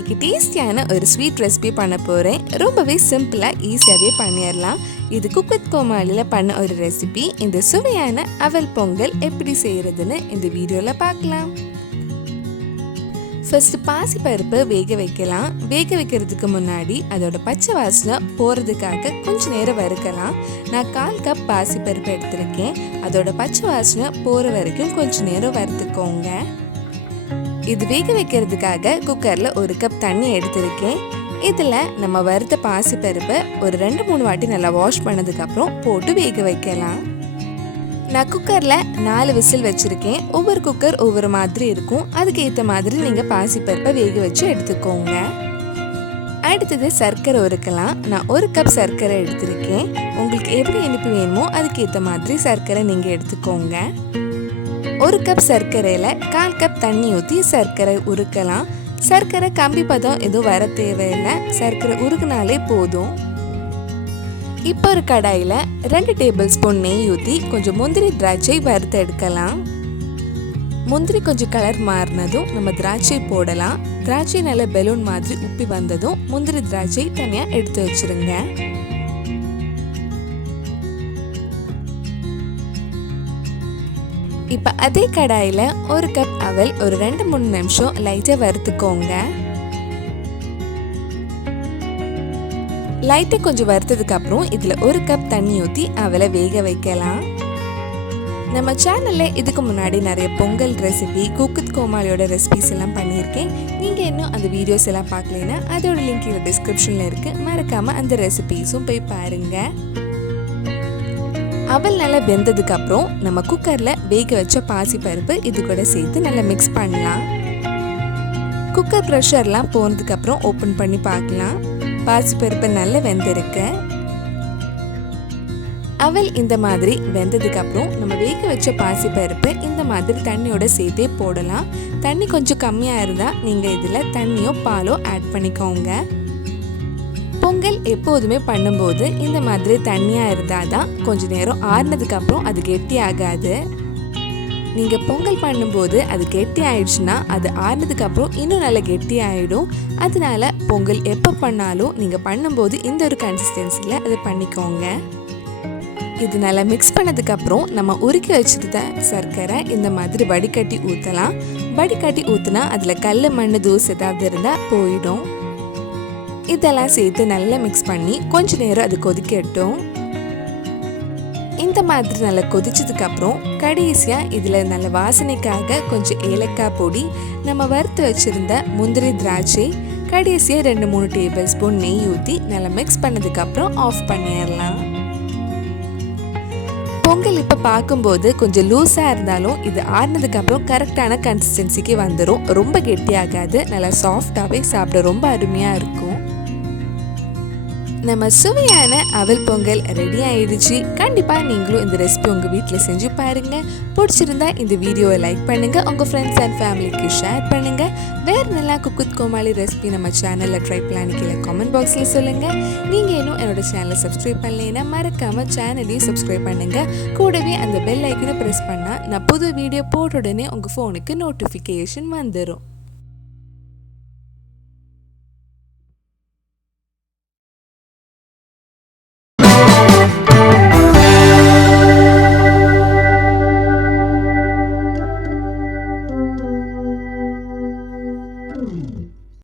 இன்னைக்கு டேஸ்டியான ஒரு ஸ்வீட் ரெசிபி பண்ண போகிறேன். ரொம்பவே சிம்பிளாக ஈஸியாகவே பண்ணிடலாம். இது குக் வித் கோமாளியில் பண்ண ஒரு ரெசிபி. இந்த சுவையான அவல் பொங்கல் எப்படி செய்கிறதுன்னு இந்த வீடியோவில் பார்க்கலாம். ஃபர்ஸ்ட் பாசி பருப்பு வேக வைக்கலாம். வேக வைக்கிறதுக்கு முன்னாடி அதோட பச்சை வாசனை போகிறதுக்காக கொஞ்சம் நேரம் வறுக்கலாம். நான் 1/4 கப் பாசி பருப்பு எடுத்திருக்கேன். அதோட பச்சை வாசனை போகிற வரைக்கும் கொஞ்சம் நேரம் வறுத்துக்கோங்க. இது வேக வைக்கிறதுக்காக குக்கரில் 1 கப் தண்ணி எடுத்திருக்கேன். இதில் நம்ம வறுத்த பாசி பருப்பை ஒரு 2-3 வாட்டி நல்லா வாஷ் பண்ணதுக்கப்புறம் போட்டு வேக வைக்கலாம். நான் குக்கரில் 4 விசில் வச்சுருக்கேன். ஒவ்வொரு குக்கர் ஒவ்வொரு மாதிரி இருக்கும். அதுக்கு ஏற்ற மாதிரி நீங்கள் பாசிப்பருப்பை வேக வச்சு எடுத்துக்கோங்க. அடுத்தது சர்க்கரை உருக்கலாம். நான் 1 கப் சர்க்கரை எடுத்திருக்கேன். உங்களுக்கு எப்படி இனிப்பு வேணுமோ அதுக்கு ஏற்ற மாதிரி சர்க்கரை நீங்கள் எடுத்துக்கோங்க. 1 கப் சர்க்கரையில் 1/4 கப் தண்ணி ஊற்றி சர்க்கரை உருக்கலாம். சர்க்கரை கம்பி பதம் எதுவும் வர தேவையில்லை. சர்க்கரை உருக்குனாலே போதும். இப்போ ஒரு கடாயில் 2 டேபிள் ஸ்பூன் நெய் ஊற்றி கொஞ்சம் முந்திரி திராட்சை வறுத்து எடுக்கலாம். முந்திரி கொஞ்சம் கலர் மாறினதும் நம்ம திராட்சை போடலாம். திராட்சை நல்ல பெலூன் மாதிரி உப்பி வந்ததும் முந்திரி திராட்சை தனியாக எடுத்து வச்சிருங்க. இப்போ அதே கடாயில் 1 கப் அவல் ஒரு 2-3 நிமிஷம் லைட்டாக வறுத்துக்கோங்க. லைட்டாக கொஞ்சம் வறுத்ததுக்கு அப்புறம் இதில் 1 கப் தண்ணி ஊற்றி அவலை வேக வைக்கலாம். நம்ம சேனலில் இதுக்கு முன்னாடி நிறைய பொங்கல் ரெசிபி, குக் வித் கோமாளியோட ரெசிபிஸ் எல்லாம் பண்ணியிருக்கேன். நீங்கள் இன்னும் அந்த வீடியோஸ் எல்லாம் பார்க்கலைன்னா அதோட லிங்க் இதில் டிஸ்கிரிப்ஷனில் இருக்குது. மறக்காமல் அந்த ரெசிபிஸும் போய் பாருங்கள். அவல் நல்லா வெந்ததுக்கு அப்புறம் நம்ம குக்கரில் வேக வச்ச பாசி பருப்பு இது கூட சேர்த்து நல்லா மிக்ஸ் பண்ணலாம். குக்கர் ப்ரெஷர்லாம் போனதுக்கப்புறம் ஓப்பன் பண்ணி பார்க்கலாம். பாசிப்பருப்பு நல்லா வெந்திருக்கு. அவல் இந்த மாதிரி வெந்ததுக்கு அப்புறம் நம்ம வேக வச்ச பாசிப்பருப்பு இந்த மாதிரி தண்ணியோட சேர்த்தே போடலாம். தண்ணி கொஞ்சம் கம்மியாக இருந்தால் நீங்கள் இதில் தண்ணியோ பாலோ ஆட் பண்ணிக்கோங்க. பொங்கல் எப்போதுமே பண்ணும்போது இந்த மாதிரி தண்ணியாக இருந்தால் தான் கொஞ்சம் நேரம் ஆறுனதுக்கு அப்புறம் அது கெட்டி ஆகாது. நீங்கள் பொங்கல் பண்ணும்போது அது கெட்டி ஆயிடுச்சுன்னா அது ஆறுனதுக்கு அப்புறம் இன்னும் நல்லா கெட்டி ஆகிடும். அதனால பொங்கல் எப்போ பண்ணாலும் நீங்கள் பண்ணும்போது இந்த ஒரு கன்சிஸ்டன்சியில் அதை பண்ணிக்கோங்க. இது நல்லா மிக்ஸ் பண்ணதுக்கப்புறம் நம்ம உருக்கி வச்சுருந்த சர்க்கரை இந்த மாதிரி வடிகட்டி ஊற்றலாம். வடிகட்டி ஊற்றினா அதில் கல் மண் தூசு ஏதாவது இருந்தால் போயிடும். இதெல்லாம் சேர்த்து நல்லா மிக்ஸ் பண்ணி கொஞ்சம் நேரம் அது கொதிக்கட்டும். இந்த மாதிரி நல்லா கொதிச்சதுக்கு அப்புறம் கடைசியாக இதில் நல்ல வாசனைக்காக கொஞ்சம் ஏலக்காய் பொடி, நம்ம வறுத்து வச்சுருந்த முந்திரி திராட்சை, கடைசியாக 2-3 டேபிள் ஸ்பூன் நெய் ஊற்றி நல்லா மிக்ஸ் பண்ணதுக்கப்புறம் ஆஃப் பண்ணிடலாம். பொங்கல் இப்போ பார்க்கும்போது கொஞ்சம் லூஸாக இருந்தாலும் இது ஆறுனதுக்கப்புறம் கரெக்டான கன்சிஸ்டன்சிக்கு வந்துடும். ரொம்ப கெட்டியாகாது. நல்லா சாஃப்டாகவே சாப்பிட ரொம்ப அருமையாக இருக்கும். நம்ம சுவையான அவல் பொங்கல் ரெடி ஆயிடுச்சு. கண்டிப்பாக நீங்களும் இந்த ரெசிபி உங்கள் வீட்டில் செஞ்சு பாருங்கள். பிடிச்சிருந்தா இந்த வீடியோவை லைக் பண்ணுங்கள். உங்கள் ஃப்ரெண்ட்ஸ் அண்ட் ஃபேமிலிக்கு ஷேர் பண்ணுங்கள். வேறு நல்லா குக் வித் கோமாளி ரெசிபி நம்ம சேனலில் ட்ரை பண்ணி கீழே கமெண்ட் பாக்ஸில் சொல்லுங்கள். நீங்கள் இன்னும் என்னோட சேனலை சப்ஸ்கிரைப் பண்ணலைன்னா மறக்காமல் சேனலையும் சப்ஸ்கிரைப் பண்ணுங்கள். கூடவே அந்த பெல் ஐக்கனை ப்ரெஸ் பண்ணால் நான் புது வீடியோ போட்ட உடனே உங்கள் ஃபோனுக்கு நோட்டிஃபிகேஷன் வந்துடும்.